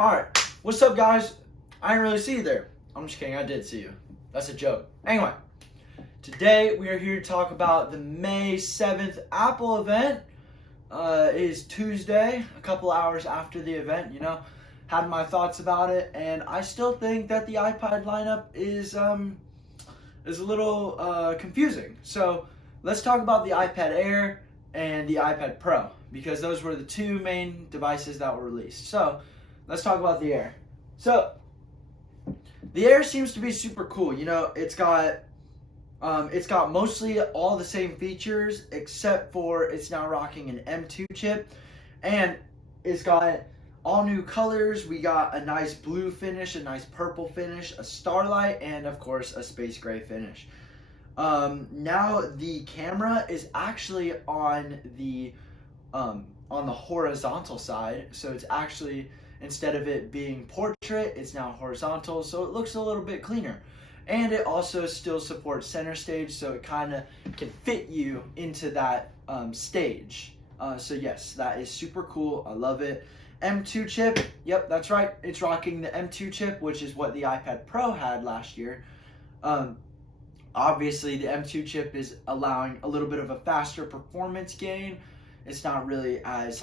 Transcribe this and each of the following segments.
Alright, what's up guys? I didn't really see you there. I'm just kidding, I did see you. That's a joke. Anyway, today we are here to talk about the May 7th Apple event. It is Tuesday, a couple hours after the event, had my thoughts about it, and I still think that the iPad lineup is a little confusing. So let's talk about the iPad Air and the iPad Pro, because those were the two main devices that were released. So let's talk about the Air. So the Air seems to be super cool. It's got mostly all the same features, except for it's now rocking an M2 chip, and it's got all new colors. We got a nice blue finish, a nice purple finish, a starlight, and of course a space gray finish. Now the camera is actually on the horizontal side, so it's actually, instead of it being portrait, it's now horizontal, so it looks a little bit cleaner. And it also still supports center stage, so it kind of can fit you into that stage. So yes, that is super cool. I love it. M2 chip, yep, that's right. It's rocking the M2 chip, which is what the iPad Pro had last year. Obviously, the M2 chip is allowing a little bit of a faster performance gain. It's not really as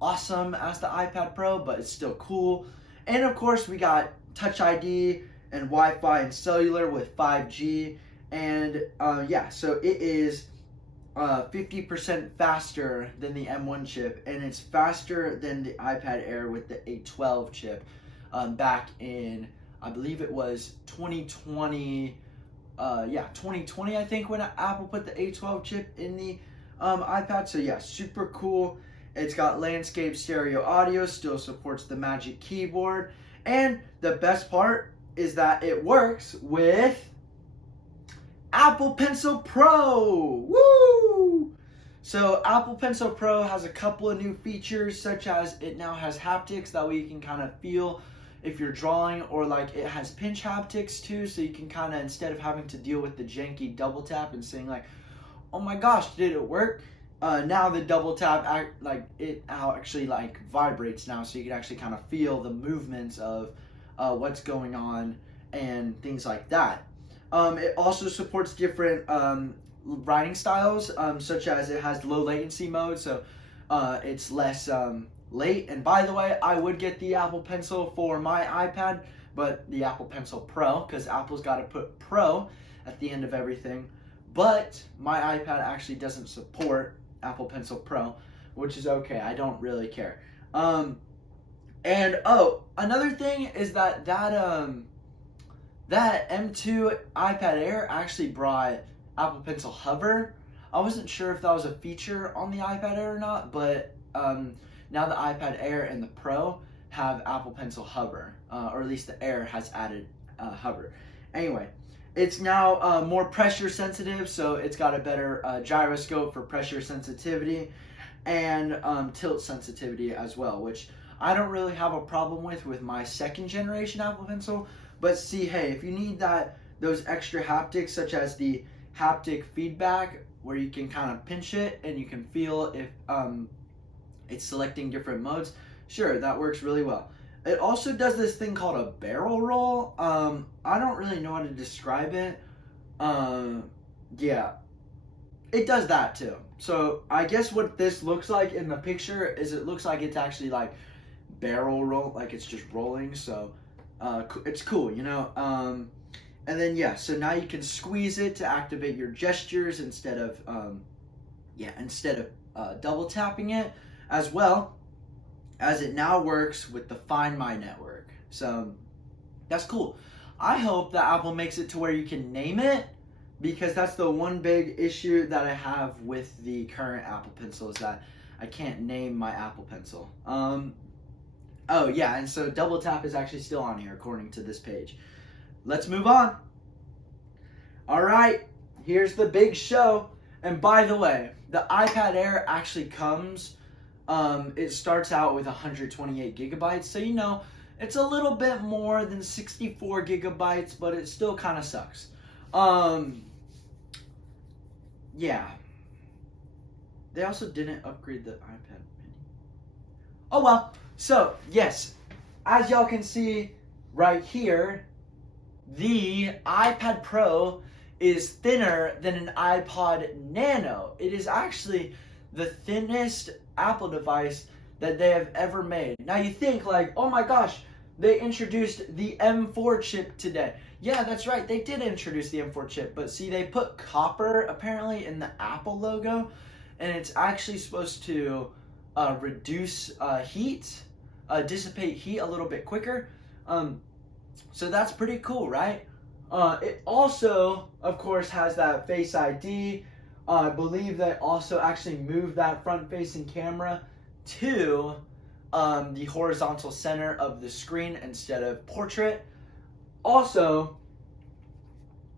awesome as the iPad Pro, but it's still cool. And of course, we got Touch ID and Wi-Fi and cellular with 5G. And yeah, so it is 50% faster than the M1 chip, and it's faster than the iPad Air with the A12 chip back in, I believe it was 2020. 2020, I think, when Apple put the A12 chip in the iPad. So yeah, super cool. It's got landscape stereo audio, still supports the Magic Keyboard, and the best part is that it works with Apple Pencil Pro. Woo! So Apple Pencil Pro has a couple of new features, such as it now has haptics. That way you can kind of feel if you're drawing, or it has pinch haptics too, so you can kind of, instead of having to deal with the janky double tap and saying oh my gosh, did it work? Now the double tap actually vibrates now, so you can actually kind of feel the movements of what's going on and things like that. It also supports different writing styles, such as it has low latency mode, so it's less late. And by the way, I would get the Apple Pencil for my iPad, but the Apple Pencil Pro, because Apple's got to put Pro at the end of everything. But my iPad actually doesn't support Apple Pencil Pro, which is okay. I don't really care. And another thing is that M2 iPad Air actually brought Apple Pencil Hover. I wasn't sure if that was a feature on the iPad Air or not, but now the iPad Air and the Pro have Apple Pencil Hover, or at least the Air has added Hover. Anyway, it's now more pressure sensitive, so it's got a better gyroscope for pressure sensitivity and tilt sensitivity as well, which I don't really have a problem with my second generation Apple Pencil. But see, hey, if you need those extra haptics, such as the haptic feedback, where you can kind of pinch it and you can feel if it's selecting different modes, sure, that works really well. It also does this thing called a barrel roll. I don't really know how to describe it. Yeah, it does that too. So I guess what this looks like in the picture is, it looks like it's actually barrel roll, it's just rolling. So it's cool, and then yeah, so now you can squeeze it to activate your gestures instead of double tapping it, as well as it now works with the Find My network. So that's cool. I hope that Apple makes it to where you can name it, because that's the one big issue that I have with the current Apple Pencil, is that I can't name my Apple Pencil. Oh yeah, and so double tap is actually still on here according to this page. Let's move on. All right, here's the big show. And by the way, the iPad Air actually comes, it starts out with 128 gigabytes. So, it's a little bit more than 64 gigabytes, but it still kind of sucks. Yeah. They also didn't upgrade the iPad mini. Oh well. So, yes, as y'all can see right here, the iPad Pro is thinner than an iPod Nano. It is actually the thinnest Apple device that they have ever made. Now you think like, oh my gosh, they introduced the M4 chip today. Yeah, that's right, they did introduce the M4 chip, but see, they put copper apparently in the Apple logo, and it's actually supposed to reduce heat, dissipate heat a little bit quicker. So that's pretty cool, right? It also, of course, has that Face ID. I believe they also actually moved that front-facing camera to the horizontal center of the screen instead of portrait. Also,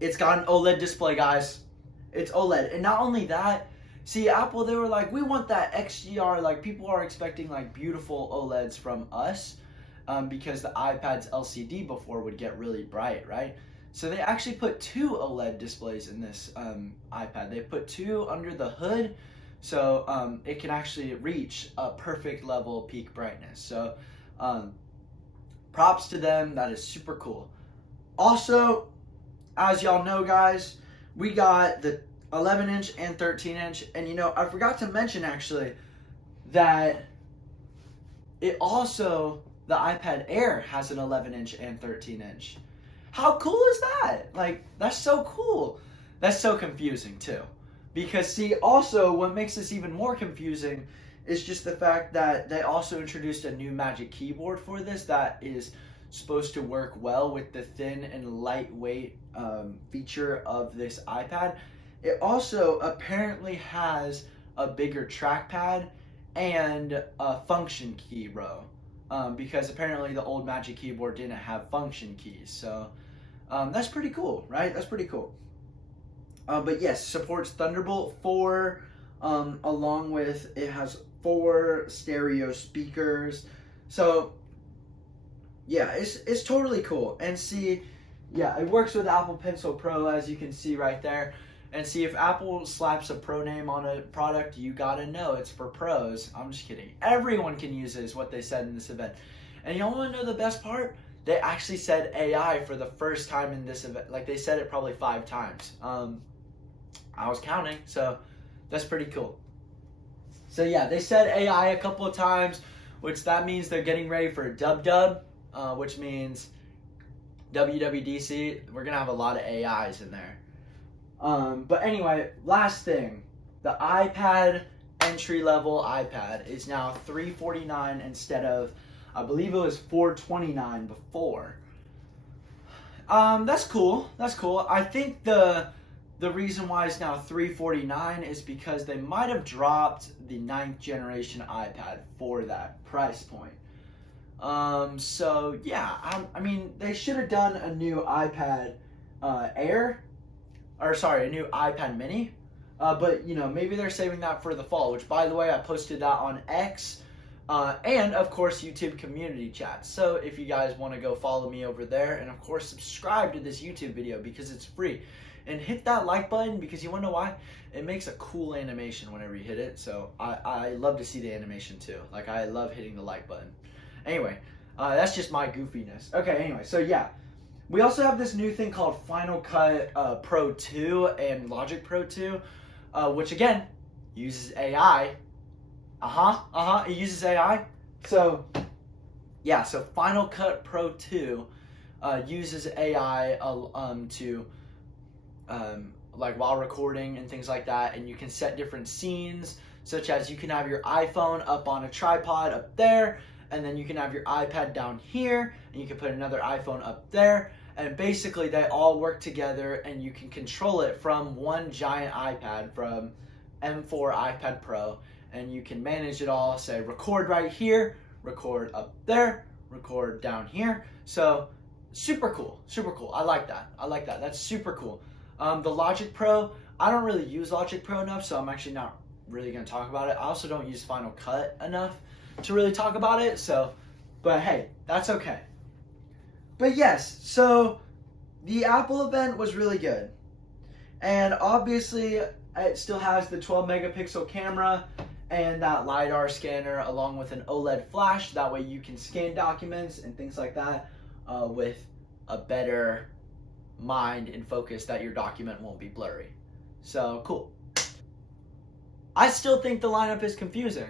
it's got an OLED display, guys. It's OLED. And not only that, see, Apple, they were like, we want that XDR. Like, people are expecting, like, beautiful OLEDs from us because the iPad's LCD before would get really bright, right? So they actually put 2 OLED displays in this iPad. They put 2 under the hood, so it can actually reach a perfect level peak brightness. So props to them. That is super cool. Also, as y'all know, guys, we got the 11-inch and 13-inch. And, you know, I forgot to mention, actually, that it also, the iPad Air has an 11-inch and 13-inch. How cool is that? Like, that's so cool. That's so confusing, too. Because, see, also, what makes this even more confusing is just the fact that they also introduced a new Magic Keyboard for this that is supposed to work well with the thin and lightweight feature of this iPad. It also apparently has a bigger trackpad and a function key row. Because apparently the old Magic Keyboard didn't have function keys. So that's pretty cool, right? That's pretty cool. But yes, supports Thunderbolt 4, along with, it has 4 stereo speakers. So yeah, it's totally cool. And see, yeah, it works with Apple Pencil Pro, as you can see right there. And see, if Apple slaps a pro name on a product, you gotta know it's for pros. I'm just kidding. Everyone can use it, is what they said in this event. And y'all wanna know the best part? They actually said AI for the first time in this event. Like, they said it probably 5 times. I was counting, so that's pretty cool. So yeah, they said AI a couple of times, which that means they're getting ready for dub, which means WWDC. We're gonna have a lot of AIs in there. But anyway, last thing, the iPad entry-level iPad is now $349 instead of, I believe it was $429 before. That's cool. That's cool. I think the reason why it's now $349 is because they might have dropped the 9th generation iPad for that price point. So yeah, I mean, they should have done a new iPad Air. Or sorry, a new iPad mini, but you know, maybe they're saving that for the fall, which, by the way, I posted that on X, and of course YouTube community chat. So if you guys want to go follow me over there, and of course subscribe to this YouTube video because it's free, and hit that like button because you want to know why? It makes a cool animation whenever you hit it, so I love to see the animation too. Like, I love hitting the like button. Anyway, that's just my goofiness. Okay, anyway, so yeah. We also have this new thing called Final Cut Pro 2 and Logic Pro 2, which again, uses AI. It uses AI. So, yeah, so Final Cut Pro 2 uses AI to, like, while recording and things like that, and you can set different scenes, such as you can have your iPhone up on a tripod up there, and then you can have your iPad down here, and you can put another iPhone up there, and basically they all work together, and you can control it from one giant iPad, from M4 iPad Pro, and you can manage it all. Say, record right here, record up there, record down here. So super cool, super cool. I like that. That's super cool. The Logic Pro, I don't really use Logic Pro enough, so I'm actually not really going to talk about it. I also don't use Final Cut enough to really talk about it, so, but hey, that's okay. But yes, so the Apple event was really good, and obviously it still has the 12 megapixel camera, and that LiDAR scanner along with an OLED flash. That way you can scan documents and things like that with a better mind and focus that your document won't be blurry. So cool. I still think the lineup is confusing.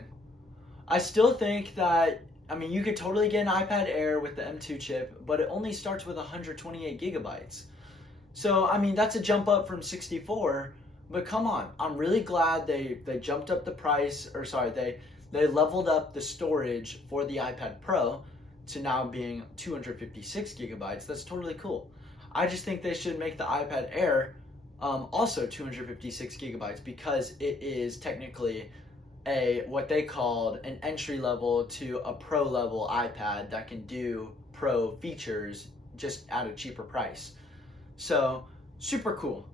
I still think that, I mean, you could totally get an iPad Air with the M2 chip, but it only starts with 128 gigabytes. So, I mean, that's a jump up from 64, but come on. I'm really glad they jumped up the price, or sorry, they leveled up the storage for the iPad Pro to now being 256 gigabytes. That's totally cool. I just think they should make the iPad Air also 256 gigabytes because it is technically what they called an entry level to a pro level iPad that can do pro features just at a cheaper price. So super cool.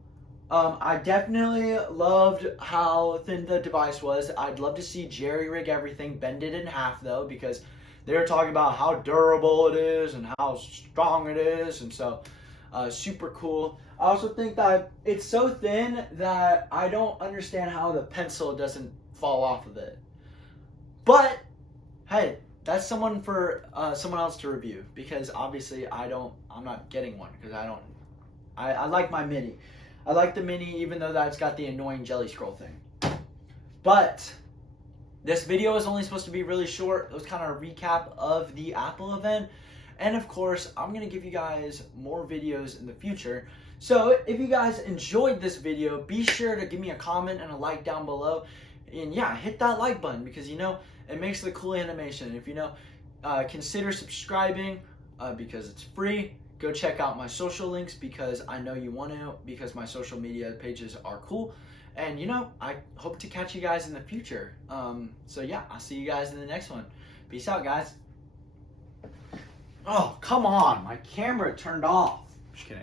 I definitely loved how thin the device was. I'd love to see jerry rig everything, bend it in half though, because they were talking about how durable it is and how strong it is, and so super cool. I also think that it's so thin that I don't understand how the pencil doesn't fall off of it. But hey, that's someone for someone else to review, because obviously I'm not getting one because I like my mini. I like the mini even though that's got the annoying jelly scroll thing. But this video is only supposed to be really short. It was kind of a recap of the Apple event. And of course, I'm going to give you guys more videos in the future. So if you guys enjoyed this video, be sure to give me a comment and a like down below. And yeah, hit that like button because, you know, it makes the cool animation. If you know, consider subscribing because it's free. Go check out my social links because I know you want to, because my social media pages are cool. And, you know, I hope to catch you guys in the future. So yeah, I'll see you guys in the next one. Peace out, guys. Oh, come on. My camera turned off. Just kidding.